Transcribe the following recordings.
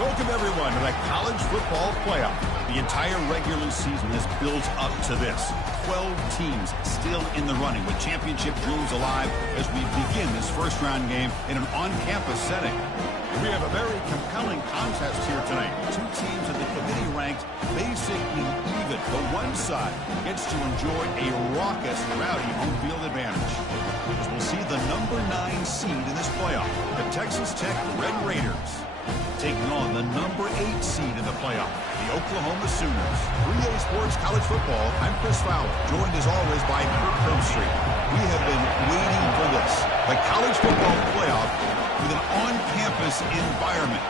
Welcome, everyone, to the College Football Playoff. The entire regular season has built up to this. 12 teams still in the running with championship dreams alive as we begin this first-round game in an on-campus setting. We have a very compelling contest here tonight. Two teams that the committee ranked basically even. The one side gets to enjoy a raucous, rowdy home field advantage. As we'll see the number 9 seed in this playoff, the Texas Tech Red Raiders, taking on the number 8 seed in the playoff, the Oklahoma Sooners. 3A Sports College Football, I'm Chris Fowler, joined as always by Kirk Herbstreit. We have been waiting for this. The College Football Playoff with an on-campus environment.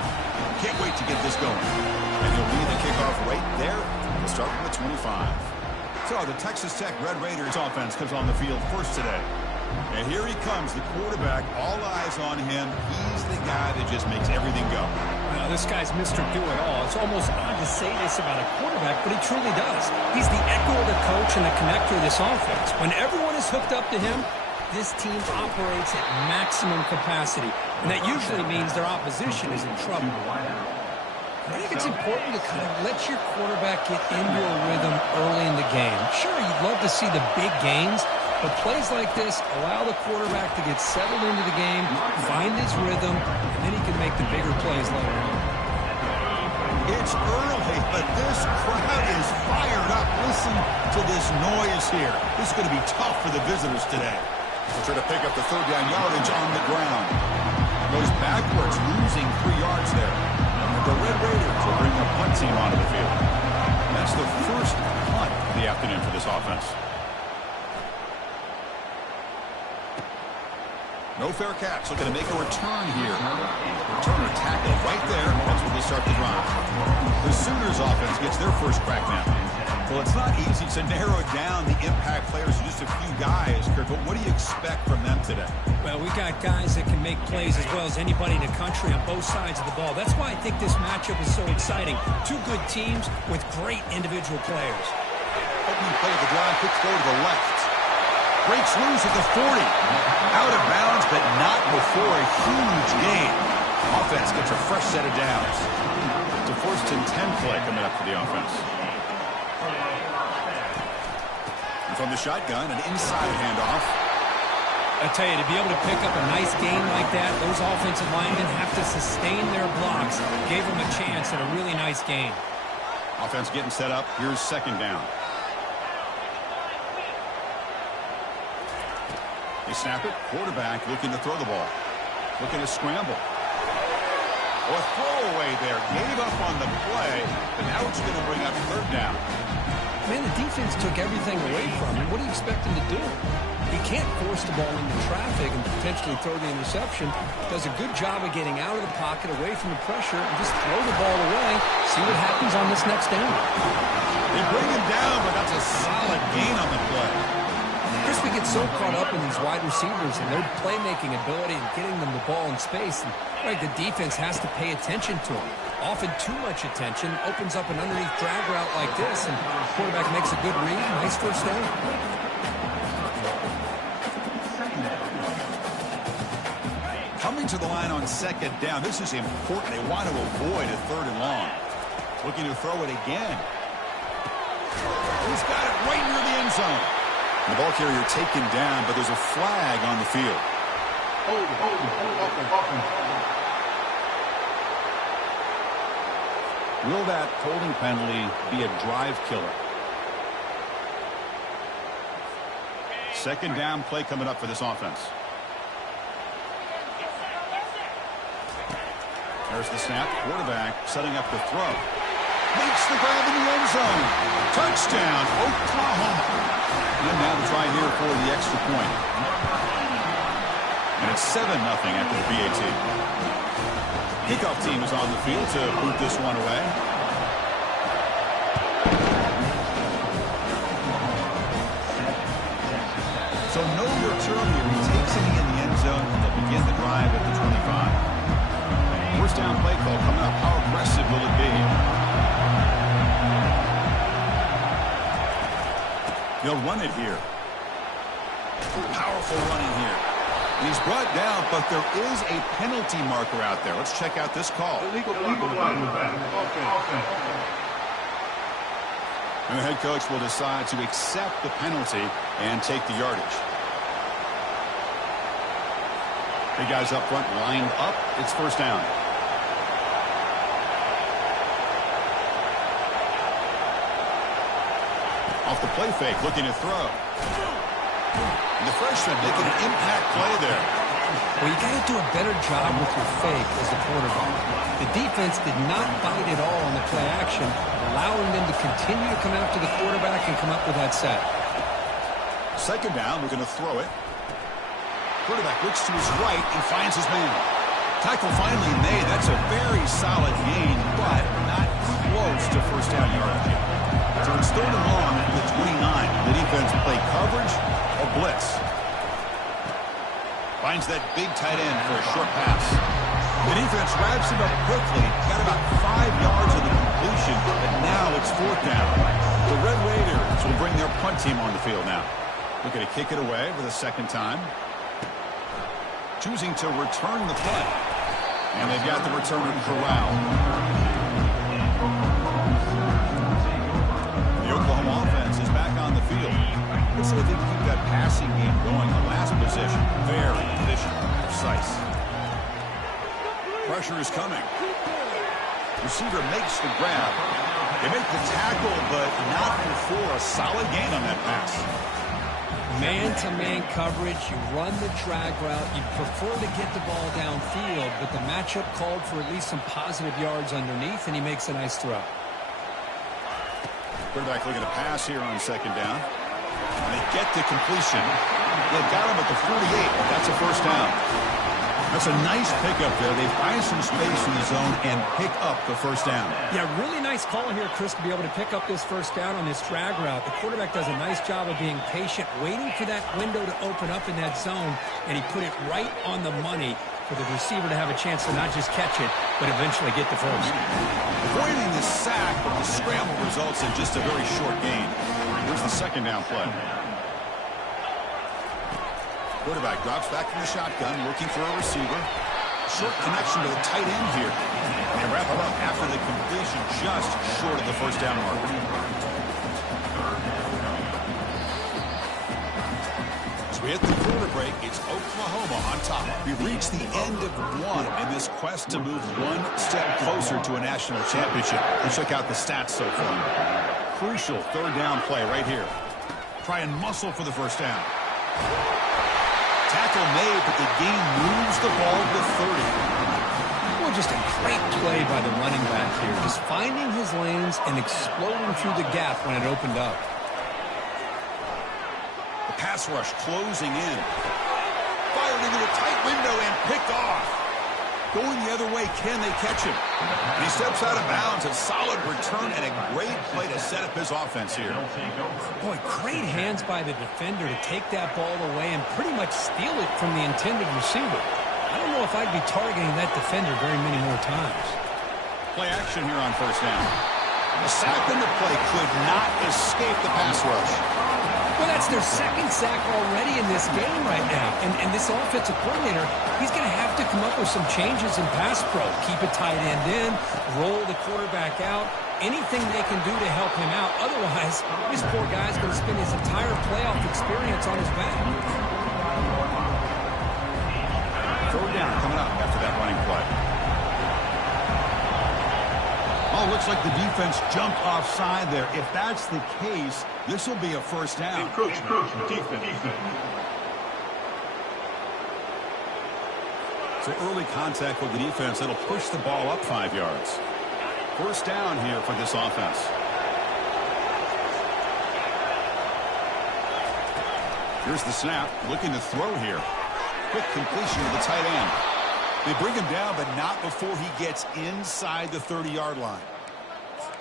Can't wait to get this going. And he'll lead the kickoff right there. We'll start from the 25. So the Texas Tech Red Raiders offense comes on the field first today. And here he comes, the quarterback, all eyes on him. He's the guy that just makes everything go. Well, this guy's Mr. Do-It-All. It's almost odd to say this about a quarterback, but he truly does. He's the echo of the coach and the connector of this offense. When everyone is hooked up to him, this team operates at maximum capacity, and that usually means their opposition is in trouble. I think it's important to kind of let your quarterback get into a rhythm early in the game. Sure, you'd love to see the big gains, but plays like this allow the quarterback to get settled into the game, find his rhythm, and then he can make the bigger plays later on. It's early, but this crowd is fired up. Listen to this noise here. This is going to be tough for the visitors today. They'll try to pick up the third down yardage on the ground. Goes backwards, losing 3 yards there. The Red Raiders will bring a punt team onto the field. That's the first punt of the afternoon for this offense. No fair catch. Looking to make a return here. Returner tackle right there. That's where they start the drive. The Sooners offense gets their first crack now. Well, it's not easy to narrow down the impact players to just a few guys, Kurt, but what do you expect from them today? Well, we got guys that can make plays as well as anybody in the country on both sides of the ball. That's why I think this matchup is so exciting. Two good teams with great individual players. Opening play of the drive, quick throw to the left. Breaks loose at the 40. Out of bounds, but not before a huge gain. Offense gets a fresh set of downs. It's a first and 10 play coming up for the offense. And from the shotgun, an inside handoff. I tell you, to be able to pick up a nice gain like that, those offensive linemen have to sustain their blocks. Gave them a chance at a really nice gain. Offense getting set up. Here's second down. They snap it. Quarterback looking to throw the ball. Looking to scramble. Or a throwaway there. Gave up on the play, but now it's going to bring up third down. Man, the defense took everything away from him. What do you expect him to do? He can't force the ball into traffic and potentially throw the interception. Does a good job of getting out of the pocket, away from the pressure, and just throw the ball away. See what happens on this next down. They bring him down, but that's a solid gain on the play. Chris, we get so caught up in these wide receivers and their playmaking ability and getting them the ball in space. And, right, the defense has to pay attention to them. Often too much attention opens up an underneath drag route like this, and the quarterback makes a good read. Nice first down. Coming to the line on second down. This is important. They want to avoid a third and long. Looking to throw it again. He's got it right near the end zone. The ball carrier taken down, but there's a flag on the field. Will that holding penalty be a drive killer? Second down play coming up for this offense. There's the snap. Quarterback setting up the throw. Makes the grab in the end zone. Touchdown, Oklahoma. And now to try here for the extra point. And it's 7-0 after the PAT. Kickoff team is on the field to boot this one away. So no return here. He takes it in the end zone, and they'll begin the drive at the 25. First down play call coming up. How aggressive will it be? They'll run it here. Powerful running here. He's brought down, but there is a penalty marker out there. Let's check out this call. Illegal flag. And the head coach will decide to accept the penalty and take the yardage. The guys up front lined up. It's first down. Off the play fake, looking to throw. And the freshman making an impact play there. Well, you got to do a better job with your fake as the quarterback. The defense did not bite at all on the play action, allowing them to continue to come after the quarterback and come up with that sack. Second down, we're going to throw it. Quarterback looks to his right and finds his man. Tackle finally made. That's a very solid gain, but not close to first down yardage. So it's third and long at the 29. The defense play coverage or blitz. Finds that big tight end for a short pass. The defense wraps him up quickly. Got about 5 yards of the completion, but now it's fourth down. The Red Raiders will bring their punt team on the field now. Looking to kick it away for the second time. Choosing to return the punt. And they've got the returner corralled. The Oklahoma offense is back on the field. Let's see if they can keep that passing game going. The last possession, very efficient, precise. Pressure is coming. Receiver makes the grab. They make the tackle, but not before a solid gain on that pass. Man-to-man coverage, you run the drag route, you prefer to get the ball downfield, but the matchup called for at least some positive yards underneath, and he makes a nice throw. Quarterback looking to pass here on second down. And they get the completion. They've got him at the 48. That's a first down. That's a nice pickup there. They find some space in the zone and pick up the first down. Yeah, really nice call here, Chris, to be able to pick up this first down on this drag route. The quarterback does a nice job of being patient, waiting for that window to open up in that zone, and he put it right on the money for the receiver to have a chance to not just catch it, but eventually get the first. Avoiding the sack, but the scramble results in just a very short gain. Here's the second down play. Quarterback drops back from the shotgun, looking for a receiver. Short connection to the tight end here. And they wrap it up after the completion, just short of the first down mark. As we hit the quarter break, it's Oklahoma on top. We've reached the end of one in this quest to move one step closer to a national championship. Let's check out the stats so far. Crucial third down play right here. Try and muscle for the first down. Tackle made, but the game moves the ball to 30. Well, just a great play by the running back here. Just finding his lanes and exploding through the gap when it opened up. The pass rush closing in. Fired into a tight window and picked off. Going the other way, can they catch him? And he steps out of bounds. A solid return and a great play to set up his offense here. Boy, great hands by the defender to take that ball away and pretty much steal it from the intended receiver. I don't know if I'd be targeting that defender very many more times. Play action here on first down. The sack in the play could not escape the pass rush. Well, that's their second sack already in this game right now. And this offensive coordinator, he's going to have to come up with some changes in pass pro. Keep a tight end in, roll the quarterback out, anything they can do to help him out. Otherwise, this poor guy's going to spend his entire playoff experience on his back. Third down coming up after that running play. Oh, looks like the defense jumped offside there. If that's the case, this will be a first down. Encroachment, defense. So early contact with the defense, it'll push the ball up 5 yards. First down here for this offense. Here's the snap, looking to throw here. Quick completion to the tight end. They bring him down, but not before he gets inside the 30-yard line.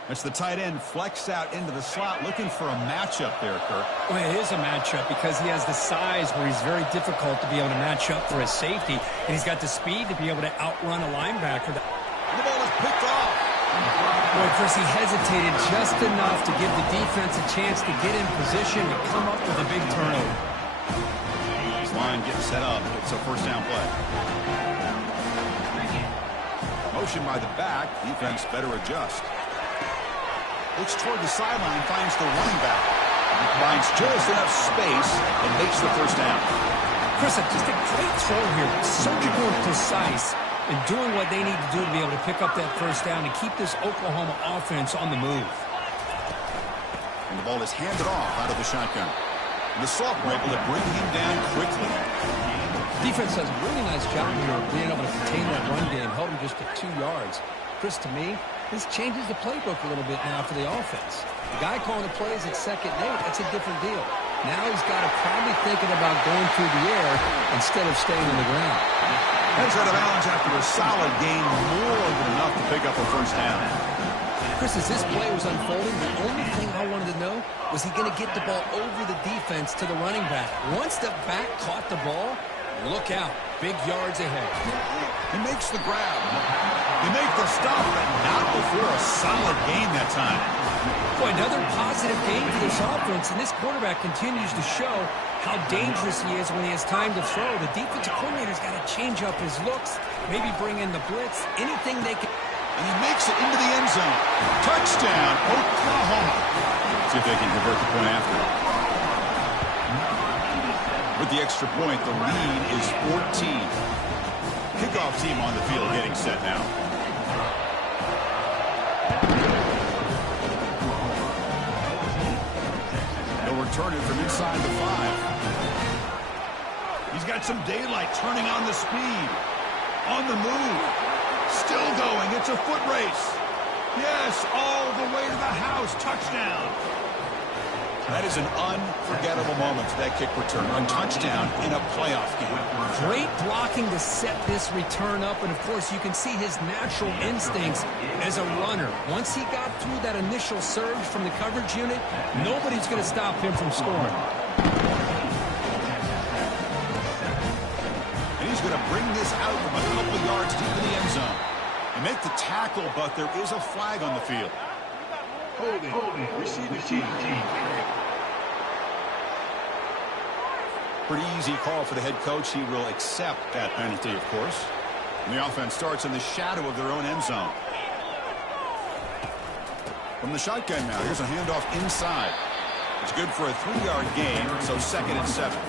As the tight end flexed out into the slot, looking for a matchup there, Kirk. Well, it is a matchup because he has the size where he's very difficult to be able to match up for his safety, and he's got the speed to be able to outrun a linebacker. The ball is picked off. Boy, Chris, he hesitated just enough to give the defense a chance to get in position and come up with a big turnover. Line getting set up. It's a first down play. Motion by the back. Defense better adjust. Looks toward the sideline, finds the running back. Finds just enough space and makes the first down. Chris, just a great throw here. Surgical and precise in doing what they need to do to be able to pick up that first down and keep this Oklahoma offense on the move. And the ball is handed off out of the shotgun. And the sophomore able to bring him down quickly. Defense does a really nice job here of being able to contain that run game, held him just to 2 yards. Chris, to me, this changes the playbook a little bit now for the offense. The guy calling the plays at 2nd and 8, that's a different deal. Now he's got to probably thinking about going through the air instead of staying on the ground. Heads out of bounds after a solid gain, more than enough to pick up a first down. Chris, as this play was unfolding, the only thing I wanted to know was he going to get the ball over the defense to the running back. Once the back caught the ball, look out. Big yards ahead. He makes the grab. They make the stop, but not before a solid gain that time. Boy, another positive gain for this offense, and this quarterback continues to show how dangerous he is when he has time to throw. The defensive coordinator's got to change up his looks, maybe bring in the blitz, anything they can. And he makes it into the end zone. Touchdown, Oklahoma. See if they can convert the point after. With the extra point, the lead is 14. Kickoff team on the field getting set now. They'll return it from inside the 5. He's got some daylight, turning on the speed. On the move. Still going. It's a foot race. Yes, all the way to the house. Touchdown. That is an unforgettable moment for that kick return. A touchdown in a playoff game. Great blocking to set this return up, and of course you can see his natural instincts as a runner. Once he got through that initial surge from the coverage unit, nobody's going to stop him from scoring. And he's going to bring this out from a couple of yards deep in the end zone. They make the tackle, but there is a flag on the field. Holding. Receive the team. Pretty easy call for the head coach. He will accept that penalty, of course. And the offense starts in the shadow of their own end zone. From the shotgun now, here's a handoff inside. It's good for a 3-yard gain, so 2nd and 7.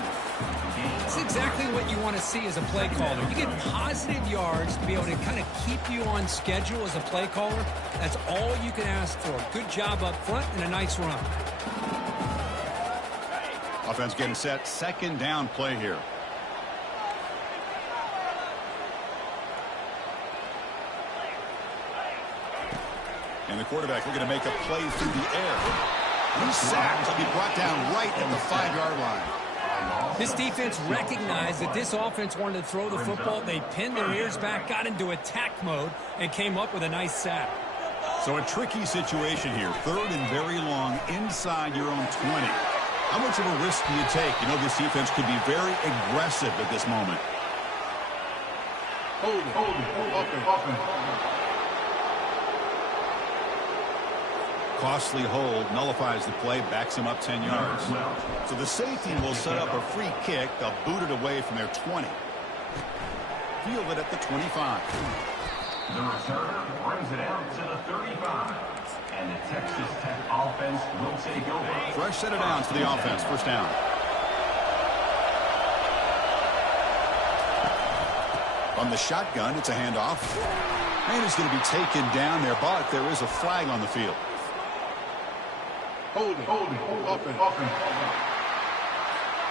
That's exactly what you want to see as a play caller. You get positive yards to be able to kind of keep you on schedule as a play caller. That's all you can ask for. Good job up front and a nice run. Offense getting set. 2nd down play here. And the quarterback looking to make a play through the air. He's sacked. He'll be brought down right at the 5-yard line. This defense recognized that this offense wanted to throw the football. They pinned their ears back, got into attack mode, and came up with a nice sack. So a tricky situation here. 3rd and very long inside your own 20. How much of a risk do you take? You know, this defense could be very aggressive at this moment. Holding. Costly hold, nullifies the play, backs him up 10 yards. So the safety will set up a free kick. They'll boot it away from their 20. Field it at the 25. The returner brings it out to the 35. And the Texas Tech offense will take over. Fresh set of downs for the offense. First down. On the shotgun, it's a handoff. And it's going to be taken down there, but there is a flag on the field. Holding.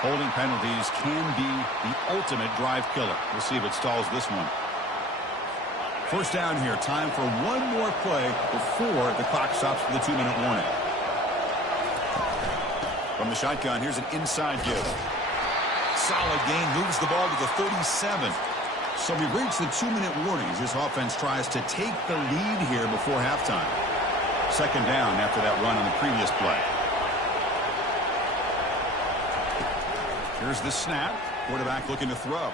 Holding penalties can be the ultimate drive killer. We'll see if it stalls this one. First down here. Time for one more play before the clock stops for the 2-minute warning. From the shotgun, here's an inside give. Solid gain, moves the ball to the 37. So we've reached the 2-minute warnings. This offense tries to take the lead here before halftime. 2nd down after that run on the previous play. Here's the snap. Quarterback looking to throw.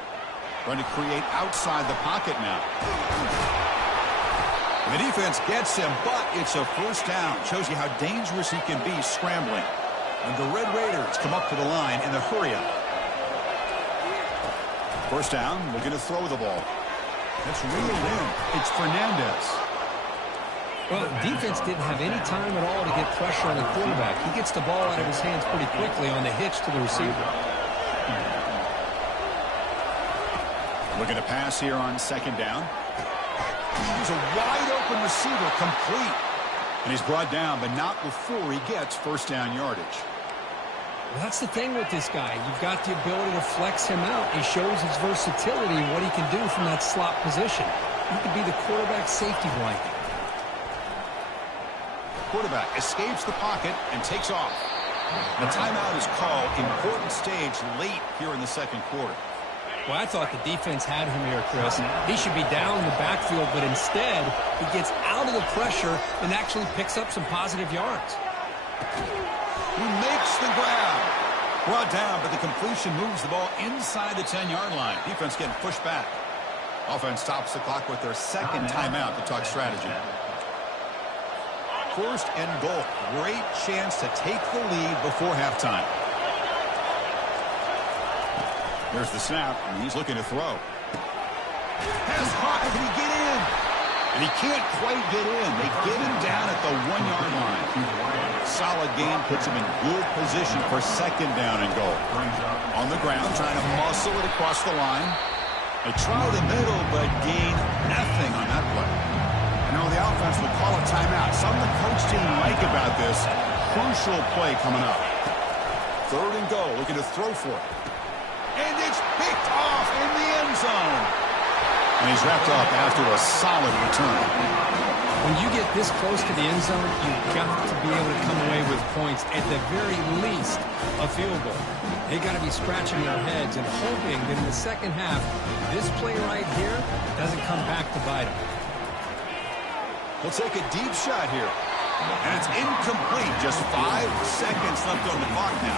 Trying to create outside the pocket now. The defense gets him, but it's a first down. Shows you how dangerous he can be scrambling. And the Red Raiders come up to the line in the hurry-up. First down, looking to throw the ball. That's reeled in. It's Fernandez. Well, defense didn't have any time at all to get pressure on the quarterback. He gets the ball out of his hands pretty quickly on the hitch to the receiver. Looking to pass here on second down. He's a wide-open receiver, complete. And he's brought down, but not before he gets first down yardage. Well, that's the thing with this guy. You've got the ability to flex him out. He shows his versatility and what he can do from that slot position. He could be the quarterback safety blanket. Quarterback escapes the pocket and takes off. The timeout is called. Important stage late here in the second quarter. Well, I thought the defense had him here, Chris. He should be down in the backfield, but instead, he gets out of the pressure and actually picks up some positive yards. He makes the grab. Brought down, but the completion moves the ball inside the 10-yard line. Defense getting pushed back. Offense stops the clock with their second timeout to talk strategy. First and goal. Great chance to take the lead before halftime. There's the snap, and he's looking to throw. Pass caught. Can he get in? And he can't quite get in. They get him down at the 1-yard line. Solid game puts him in good position for second down and goal. On the ground, trying to muscle it across the line. They try the middle, but gain nothing on that play. You know, the offense will call a timeout. Something the coach didn't like about this. Crucial play coming up. Third and goal, looking to throw for it. And it's picked off in the end zone. And he's wrapped up after a solid return. When you get this close to the end zone, you've got to be able to come away with points, at the very least, a field goal. They got to be scratching their heads and hoping that in the second half, this play right here doesn't come back to bite them. We'll take a deep shot here. And it's incomplete. Just 5 seconds left on the clock now.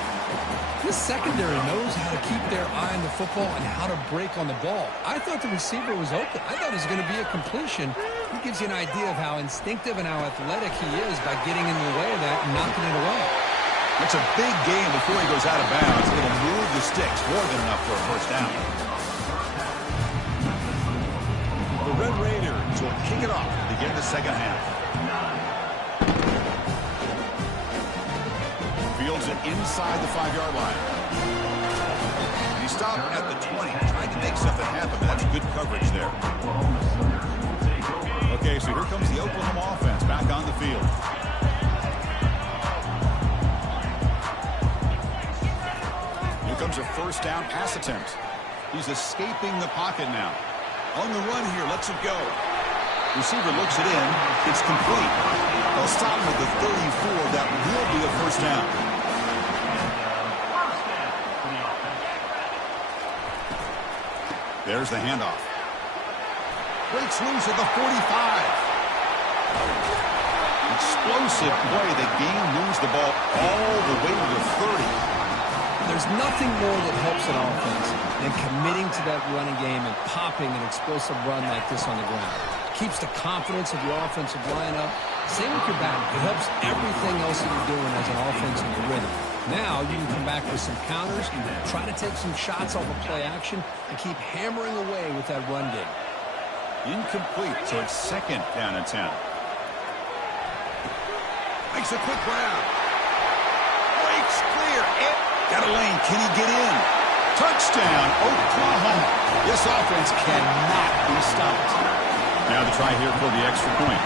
This secondary knows how to keep their eye on the football and how to break on the ball. I thought the receiver was open. I thought it was going to be a completion. He gives you an idea of how instinctive and how athletic he is by getting in the way of that and knocking it away. It's a big game before he goes out of bounds. It'll move the sticks more than enough for a first down. The Red Raiders will kick it off to begin the second half. Fields it inside the 5-yard line. And he stopped at the 20, trying to make something happen, but that's good coverage there. Okay, so here comes the Oklahoma offense back on the field. Here comes a first down pass attempt. He's escaping the pocket now. On the run here, lets it go. Receiver looks it in. It's complete. They'll stop him at the 34. That will be a first down. There's the handoff. Breaks loose at the 45. Explosive play. The game moves the ball all the way to the 30. There's nothing more that helps an offense than committing to that running game and popping an explosive run like this on the ground. Keeps the confidence of your offensive line up. Same with your back. It helps everything else that you're doing as an offense in your rhythm. Now you can come back with some counters, try to take some shots off of play action, and keep hammering away with that run game. Incomplete, so it's second down and 10. Makes a quick grab. Breaks clear. Got a lane. Can he get in? Touchdown, Oklahoma. This offense cannot be stopped. Now the try here for the extra point.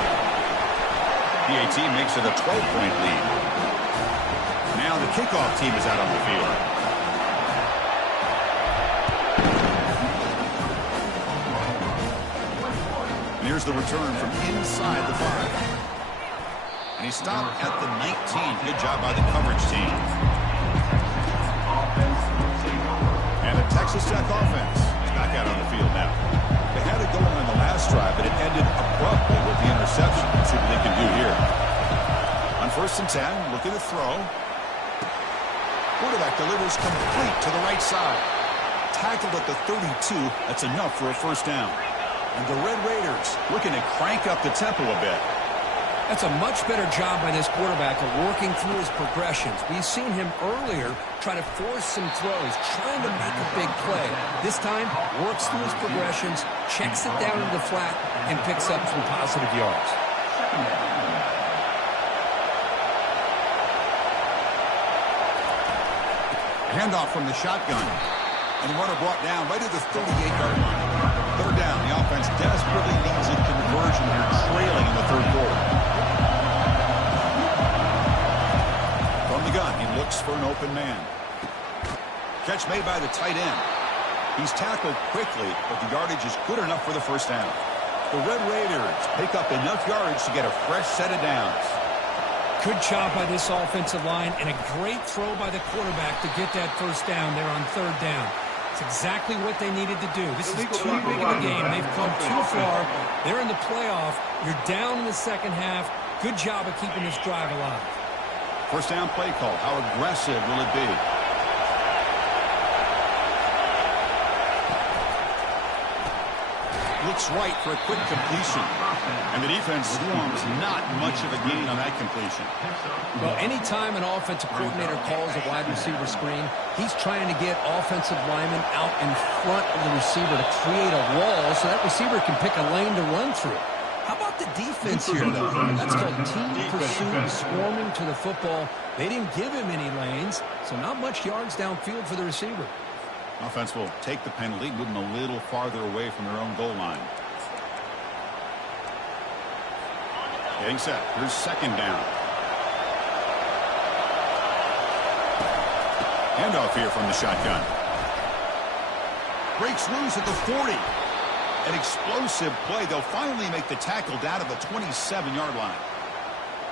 PAT makes it a 12-point lead. Now the kickoff team is out on the field. And here's the return from inside the 5. And he stopped at the 19. Good job by the coverage team. And the Texas Tech offense is back out on the field now. They had it going on the last drive, but it ended abruptly with the interception. Let's see what they can do here. On first and 10, looking to throw. Quarterback delivers complete to the right side. Tackled at the 32. That's enough for a first down. And the Red Raiders looking to crank up the tempo a bit. That's a much better job by this quarterback of working through his progressions. We've seen him earlier try to force some throws, trying to make a big play. This time, works through his progressions, checks it down into the flat, and picks up some positive yards. Handoff from the shotgun. And the runner brought down right at the 38-yard line. Third down. The offense desperately needs a conversion here, trailing in the third quarter. From the gun, he looks for an open man. Catch made by the tight end. He's tackled quickly, but the yardage is good enough for the first down. The Red Raiders pick up enough yardage to get a fresh set of downs. Good job by this offensive line, and a great throw by the quarterback to get that first down there on third down. It's exactly what they needed to do. This is too big of a game. They've come too far. They're in the playoff. You're down in the second half. Good job of keeping this drive alive. First down play call. How aggressive will it be? Looks right for a quick completion. And the defense swarms not much of a gain on that completion. Well, anytime an offensive coordinator calls a wide receiver screen, he's trying to get offensive linemen out in front of the receiver to create a wall so that receiver can pick a lane to run through. How about the defense here, though? That's called team pursuit, swarming to the football. They didn't give him any lanes, so not much yards downfield for the receiver. Offense will take the penalty, move them a little farther away from their own goal line. Getting set. Here's second down. Handoff here from the shotgun. Breaks loose at the 40. An explosive play. They'll finally make the tackle down to the 27-yard line.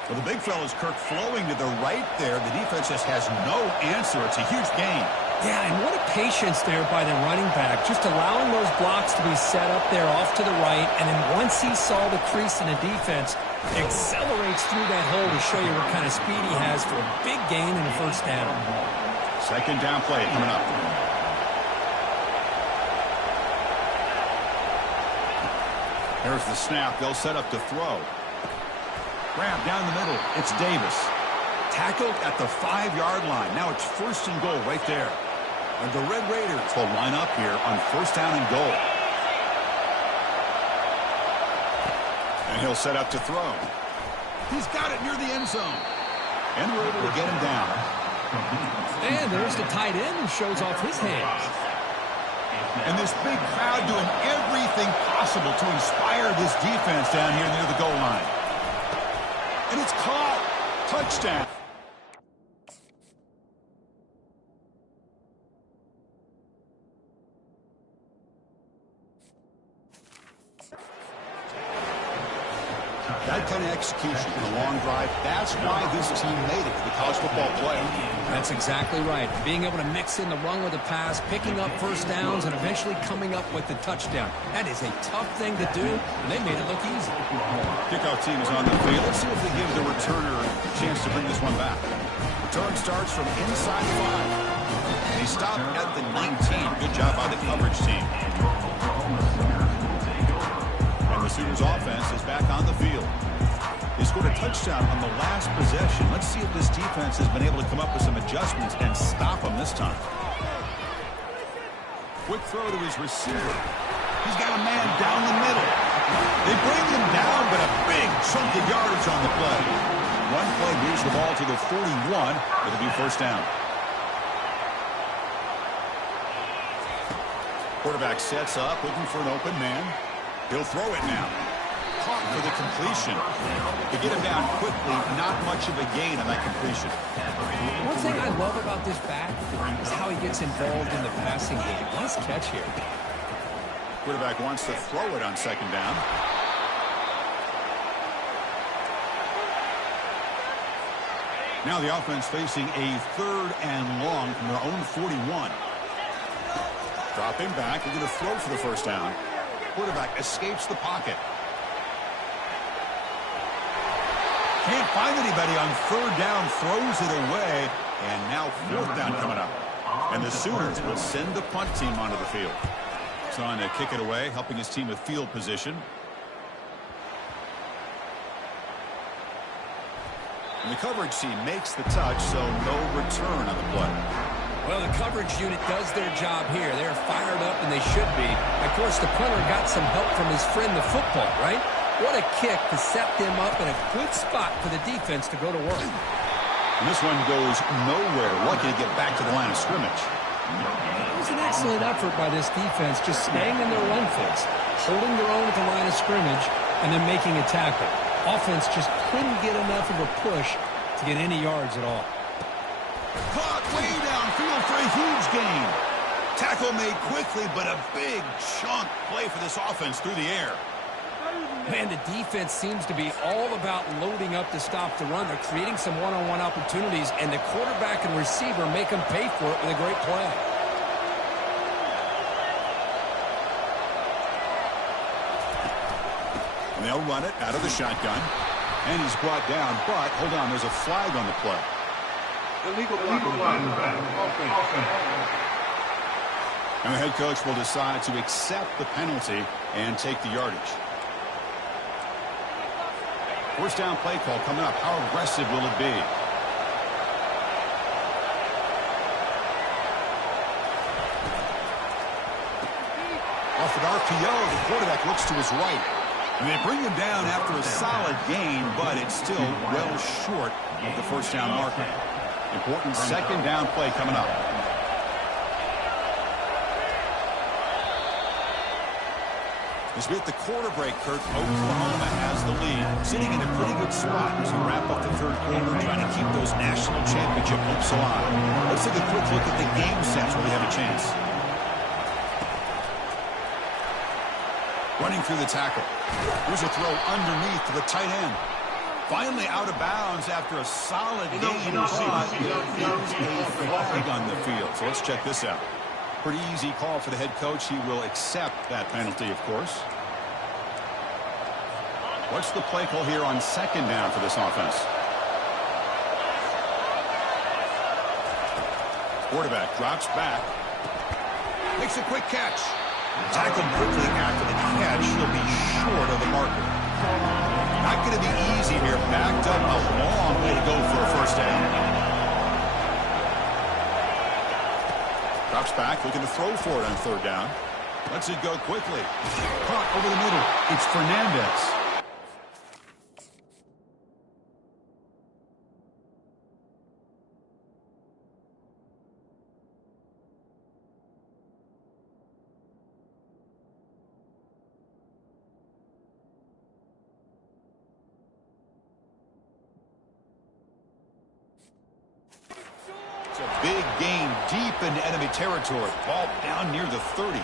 Well, the big fella's Kirk flowing to the right there. The defense just has no answer. It's a huge gain. Yeah, and what a patience there by the running back, just allowing those blocks to be set up there off to the right, and then once he saw the crease in the defense, accelerates through that hole to show you what kind of speed he has for a big gain in the first down. Second down play coming up. There's the snap. They'll set up to throw. Grab down the middle. It's Davis. Tackled at the 5-yard line. Now it's first and goal right there. And the Red Raiders will line up here on first down and goal. And he'll set up to throw. He's got it near the end zone. And we're able to get him down. And there's the tight end who shows off his hands. And this big crowd doing everything possible to inspire this defense down here near the goal line. And it's caught. Touchdown. That kind of execution in a long drive, that's why this team made it to the college football playoff. That's exactly right. Being able to mix in the run with the pass, picking up first downs, and eventually coming up with the touchdown. That is a tough thing to do, and they made it look easy. Kickoff team is on the field. Let's see if they give the returner a chance to bring this one back. Return starts from inside the 5. He stopped at the 19. Good job by the coverage team. And the Sooners offense is back on the field. They scored a touchdown on the last possession. Let's see if this defense has been able to come up with some adjustments and stop them this time. Quick throw to his receiver. He's got a man down the middle. They bring him down, but a big chunk of yardage on the play. One play moves the ball to the 41. It'll be first down. Quarterback sets up, looking for an open man. He'll throw it now. Caught for the completion. To get him down quickly, not much of a gain on that completion. One thing I love about this back is how he gets involved in the passing game. Nice catch here. Quarterback wants to throw it on second down. Now the offense facing a third and long from their own 41. Dropping back, they're going to throw for the first down. Quarterback escapes the pocket. Can't find anybody on third down, throws it away, and now fourth down coming up. And the Sooners will send the punt team onto the field. Trying to kick it away, helping his team with field position. And the coverage team makes the touch, so no return on the play. Well, the coverage unit does their job here. They're fired up, and they should be. Of course, the punter got some help from his friend, the football, right? What a kick to set them up in a good spot for the defense to go to work. And this one goes nowhere. Lucky to get back to the line of scrimmage. It was an excellent effort by this defense, just staying in their run fits, holding their own at the line of scrimmage, and then making a tackle. Offense just couldn't get enough of a push to get any yards at all. Caught way downfield for a huge gain. Tackle made quickly, but a big chunk play for this offense through the air. Man, the defense seems to be all about loading up to stop the run. They're creating some one-on-one opportunities, and the quarterback and receiver make them pay for it with a great play. And they'll run it out of the shotgun. And he's brought down, but hold on, there's a flag on the play. Illegal block. And the head coach will decide to accept the penalty and take the yardage. First down play call coming up. How aggressive will it be? Off an RPO, the quarterback looks to his right. And they bring him down after a solid gain, but it's still well short of the first down marker. Important second down play coming up. As we hit the quarter break, Kurt, Oklahoma has the lead, sitting in a pretty good spot as we wrap up the third quarter, trying to keep those national championship hopes alive. Let's take a quick look at the game sets where we have a chance. Running through the tackle. Here's a throw underneath to the tight end. Finally out of bounds after a solid gain. There's a flag on the field. So let's check this out. Pretty easy call for the head coach. He will accept that penalty, of course. What's the play call here on second down for this offense? Quarterback drops back. Makes a quick catch. Tackled quickly after the catch. He'll be short of the marker. Not going to be easy here. Backed up a long way to go for a first down. Drops back, looking to throw for it on third down. Lets it go quickly. Caught over the middle. It's Fernandez. Big gain deep into enemy territory. Ball down near the 30.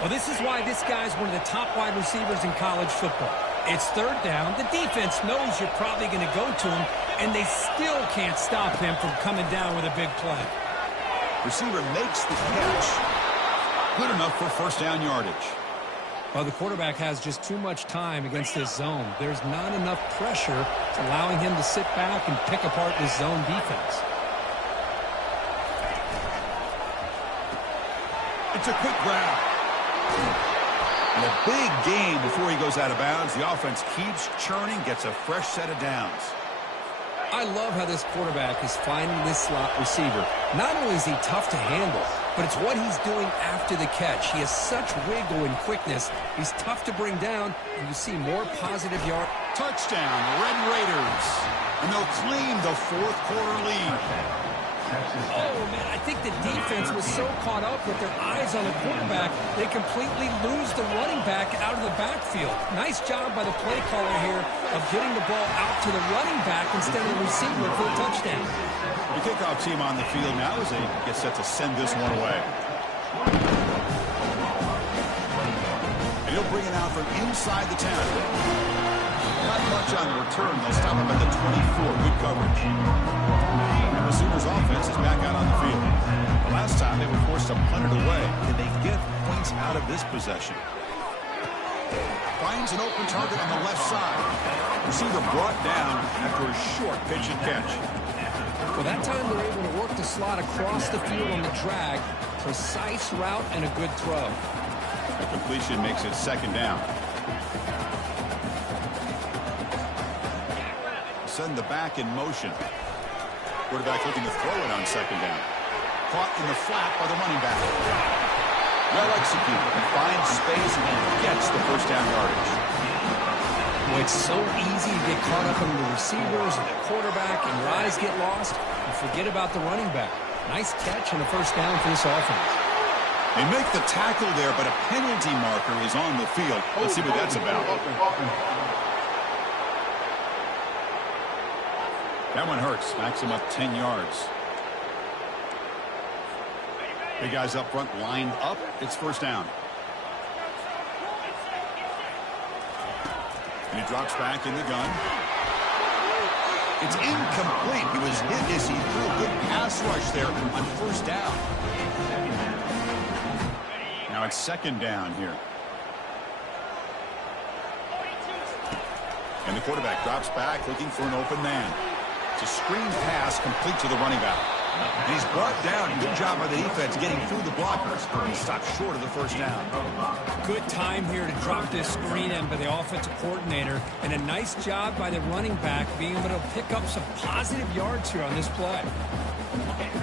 Well, this is why this guy's one of the top wide receivers in college football. It's third down. The defense knows you're probably going to go to him, and they still can't stop him from coming down with a big play. Receiver makes the catch. Good enough for first down yardage. Well, the quarterback has just too much time against this zone. There's not enough pressure allowing him to sit back and pick apart this zone defense. It's a quick grab. And a big gain before he goes out of bounds. The offense keeps churning, gets a fresh set of downs. I love how this quarterback is finding this slot receiver. Not only is he tough to handle, but it's what he's doing after the catch. He has such wiggle and quickness. He's tough to bring down, and you see more positive yard. Touchdown, Red Raiders. And they'll claim the fourth quarter lead. Oh, man, I think the defense was so caught up with their eyes on the quarterback, they completely lose the running back out of the backfield. Nice job by the play caller here of getting the ball out to the running back instead of the receiver for a touchdown. The kickoff team on the field now as they get set to send this one away. And he'll bring it out from inside the 10. Not much on the return. They'll stop him at the 24. Good coverage. The Sooners offense is back out on the field. The last time they were forced to punt it away. Can they get points out of this possession? Finds an open target on the left side. Receiver brought down after a short pitch and catch. Well, that time they're able to work the slot across the field on the drag. Precise route and a good throw. The completion makes it second down. send the back in motion. Quarterback looking to throw it on second down. Caught in the flat by the running back. Well executed. Finds space and gets the first down yardage. Well, it's so easy to get caught up in the receivers and the quarterback, and your eyes get lost. You forget about the running back. Nice catch and a first down for this offense. They make the tackle there, but a penalty marker is on the field. Let's see what that's about. That one hurts. Backs him up 10 yards. Big guys up front lined up. It's first down. And he drops back in the gun. It's incomplete. He was hit as he threw a good pass rush there on first down. Now it's second down here. And the quarterback drops back looking for an open man. It's a screen pass complete to the running back. And he's brought down. Good job by the defense getting through the blockers. He stopped short of the first down. Good time here to drop this screen in by the offensive coordinator. And a nice job by the running back being able to pick up some positive yards here on this play.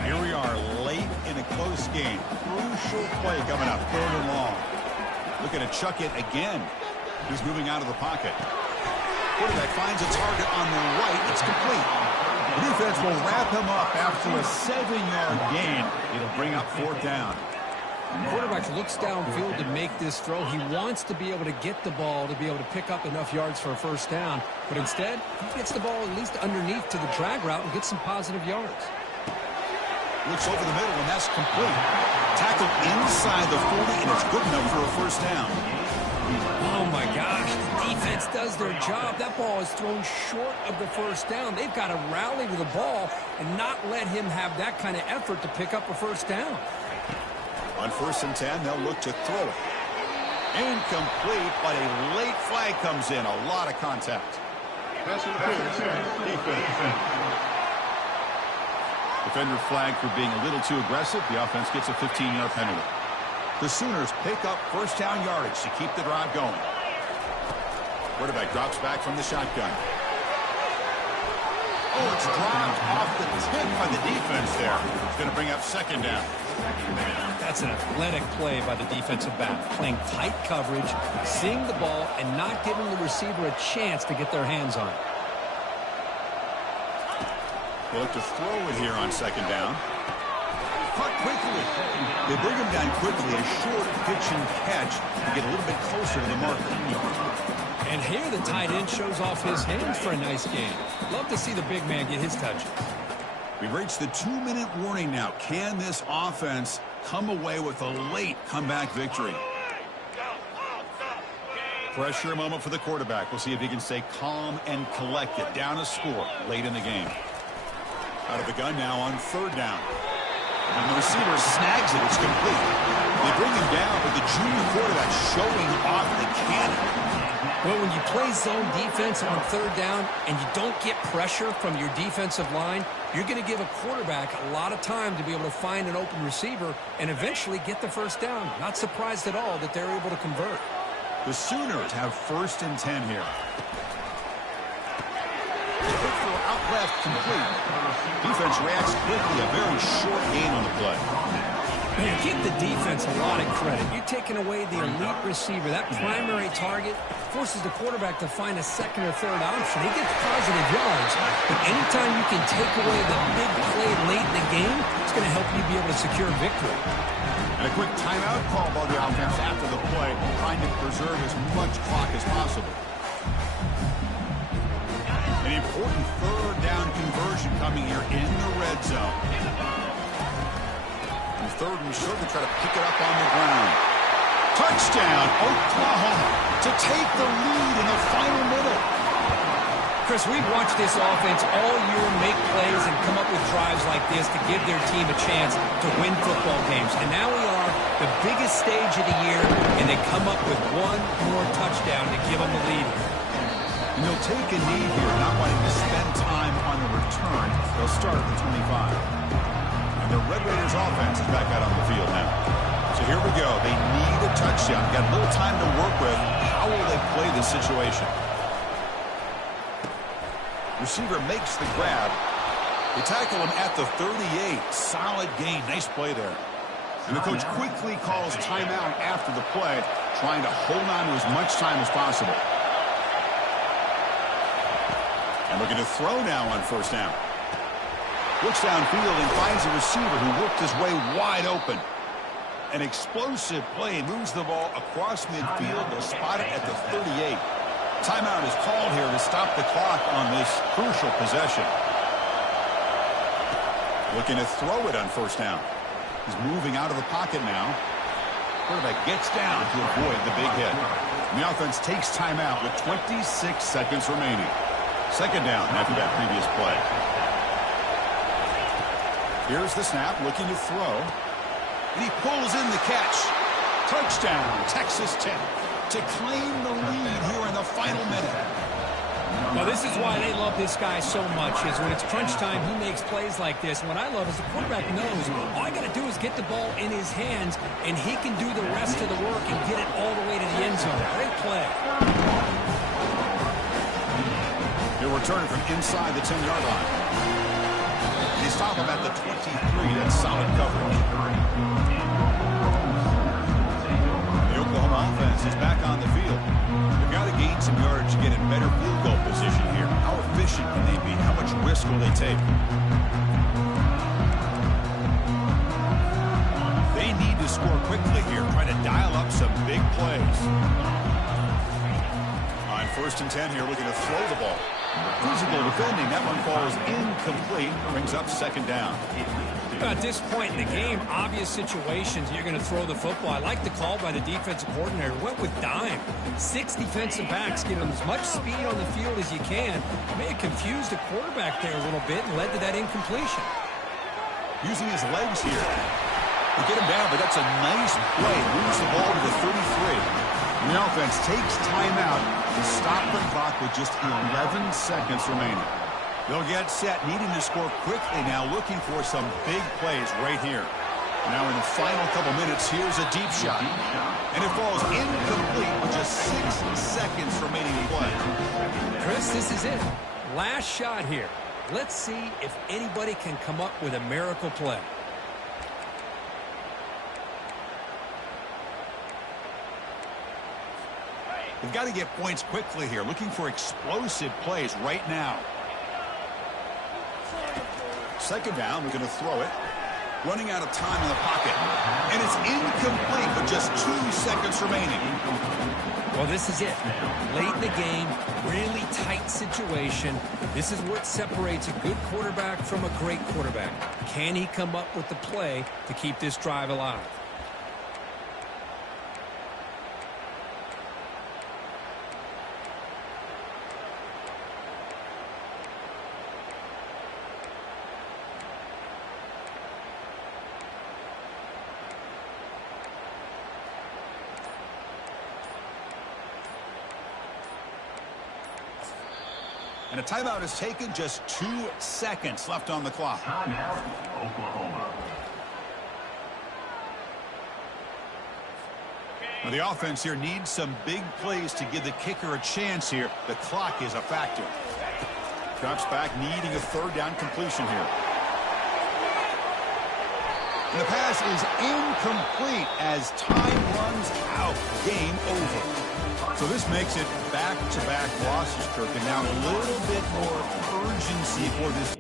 Here we are late in a close game. Crucial play coming up. Third and long. Looking to chuck it again. He's moving out of the pocket. Quarterback finds a target on the right. It's complete. The defense will wrap him up after a 7-yard gain. It'll bring up fourth down. The quarterback looks downfield to make this throw. He wants to be able to get the ball to be able to pick up enough yards for a first down. But instead, he gets the ball at least underneath to the drag route and gets some positive yards. Looks over the middle, and that's complete. Tackled inside the 40, and it's good enough for a first down. Oh, my gosh. The defense does their job. That ball is thrown short of the first down. They've got to rally to the ball and not let him have that kind of effort to pick up a first down. On 1st and 10, they'll look to throw it. Incomplete, but a late flag comes in. A lot of contact. Defender flagged for being a little too aggressive. The offense gets a 15-yard penalty. The Sooners pick up first down yardage to keep the drive going. Quarterback drops back from the shotgun. Oh, it's dropped off the tip by the defense there. It's going to bring up second down. That's an athletic play by the defensive back. Playing tight coverage, seeing the ball, and not giving the receiver a chance to get their hands on it. They look to throw it here on second down. Caught quickly. They bring him down quickly. A short pitch and catch to get a little bit closer to the marker. And here the tight end shows off his hands for a nice game. Love to see the big man get his touches. We've reached the 2-minute warning now. Can this offense come away with a late comeback victory? Pressure moment for the quarterback. We'll see if he can stay calm and collected. Down a score late in the game. Out of the gun now on third down. And the receiver snags it. It's complete. They bring him down, but the junior quarterback showing off the cannon. Well, when you play zone defense on third down and you don't get pressure from your defensive line, you're going to give a quarterback a lot of time to be able to find an open receiver and eventually get the first down. Not surprised at all that they're able to convert. The Sooners have 1st and 10 here. Out left, complete. Defense reacts quickly. A very short gain on the play. Man, give the defense a lot of credit. You're taking away the elite receiver. That primary target forces the quarterback to find a second or third option. He gets positive yards, but anytime you can take away the big play late in the game, it's going to help you be able to secure victory. And a quick timeout call by the offense after the play, trying to preserve as much clock as possible. An important third down conversion coming here in the red zone. And third and short, they try to pick it up on the ground. Touchdown, Oklahoma, to take the lead in the final minute. Chris, we've watched this offense all year make plays and come up with drives like this to give their team a chance to win football games. And now we are the biggest stage of the year, and they come up with one more touchdown to give them the lead. And they'll take a knee here, not wanting to spend time on the return. They'll start at the 25. And the Red Raiders offense is back out on the field now. So here we go. They need a touchdown. Got a little time to work with. How will they play this situation? Receiver makes the grab. They tackle him at the 38. Solid gain. Nice play there. And the coach quickly calls timeout after the play, trying to hold on to as much time as possible. And looking to throw now on first down. Looks downfield and finds a receiver who worked his way wide open. An explosive play, moves the ball across midfield. They'll spot it at the 38. Timeout is called here to stop the clock on this crucial possession. Looking to throw it on first down. He's moving out of the pocket now. Quarterback gets down to avoid the big hit. And the offense takes timeout with 26 seconds remaining. Second down after that previous play. Here's the snap, looking to throw. And he pulls in the catch. Touchdown, Texas Tech, to claim the lead here in the final minute. Well, this is why they love this guy so much, is when it's crunch time, he makes plays like this. And what I love is the quarterback knows all I got to do is get the ball in his hands, and he can do the rest of the work and get it all the way to the end zone. Great play. He'll return from inside the 10-yard line. They stop him at the 23. That's solid coverage. The Oklahoma offense is back on the field. They've got to gain some yards to get in better field goal position here. How efficient can they be? How much risk will they take? They need to score quickly here, trying to dial up some big plays. On 1st and 10 here, looking to throw the ball. Physical defending. That one falls incomplete. Brings up second down. At this point in the game, obvious situations, you're going to throw the football. I like the call by the defensive coordinator. Went with dime. 6 defensive backs, give him as much speed on the field as you can. May have confused the quarterback there a little bit and led to that incompletion. Using his legs here to get him down, but that's a nice play. Moves the ball to the 33. And the offense takes timeout to stop the clock with just 11 seconds remaining. They'll get set, needing to score quickly now, looking for some big plays right here. Now in the final couple minutes, here's a deep shot. And it falls incomplete with just 6 seconds remaining to play. Chris, this is it. Last shot here. Let's see if anybody can come up with a miracle play. They've got to get points quickly here, looking for explosive plays right now. Second down, we're going to throw it. Running out of time in the pocket. And it's incomplete with just 2 seconds remaining. Well, this is it. Late in the game, really tight situation. This is what separates a good quarterback from a great quarterback. Can he come up with the play to keep this drive alive? And a timeout is taken, just 2 seconds left on the clock. Timeout, Oklahoma. Now the offense here needs some big plays to give the kicker a chance here. The clock is a factor. Drops back, needing a third down completion here. And the pass is incomplete as time runs out. Game over. So this makes it back-to-back losses, Kirk, and now a little bit more urgency for this